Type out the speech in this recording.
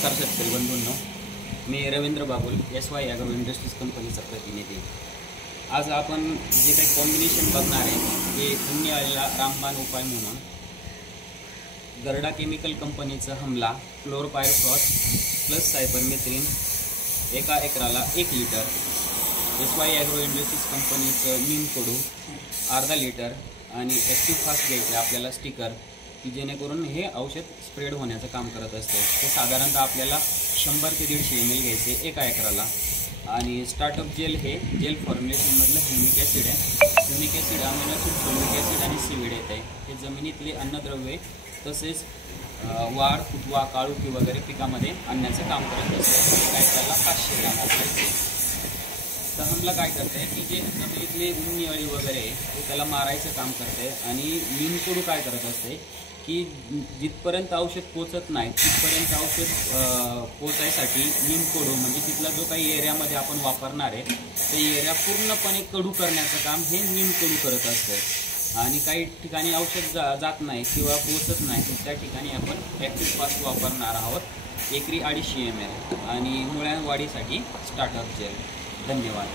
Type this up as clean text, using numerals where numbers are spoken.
नमस्कार शेतकरी बंधूंनो, मी Ravindra Babul SY agro industries कंपनीचा प्रतिनिधी। आज आपण जे काही कॉम्बिनेशन बघणार आहे ते उन्नी अळीला रामबाण उपाय म्हणून गरडा केमिकल कंपनीचा हमला क्लोरोपायरफ्रॉस प्लस सायपरमेथ्रिन एका एकराला 1 लिटर, SY ॲग्रो इंडस्ट्रीज कंपनीचं नीमकोडू अर्धा लिटर आणि ॲक्टिव्ह फास्ट घ्यायचे आपल्याला स्टिकर, की जेणेकरून हे औषध स्प्रेड होण्याचं काम करत असते। ते साधारणतः आपल्याला 100 ते 150 ml घ्यायचे एका एकराला। आणि स्टार्टअप जेल हे जेल फॉर्म्युलेशनमधलं ह्युमिक ॲसिड आहे। Humic acid amino acid, folic acid आणि सीवीड येत आहे। हे जमिनीतले अन्नद्रव्ये तसेच वाढ, फुटवा, काळुकी वगैरे पिकामध्ये आणण्याचं काम करत असते। एका एकराला 500 ग्रॅम वापरायचे। तर हमला काय करते की जे जमिनीतले उन्नी अळी वगैरे त्याला मारायचं काम करते। आणि नीमकोडू काय करत असते की जिथपर्यंत औषध पोचत नाही तिथपर्यंत औषध पोचायसाठी नीमकोडू म्हणजे तिथला जो काही एरियामध्ये आपण वापरणार आहे ते एरिया पूर्णपणे कडू करण्याचं काम हे नीमकोडू करत असते। आणि काही ठिकाणी औषध जात नाही किंवा पोचत नाही त्या ठिकाणी आपण ॲक्टिव्ह फास्ट वापरणार आहोत एकरी 250 ml आणि मुळ्या वाढीसाठी स्टार्टअप जेल। धन्यवाद।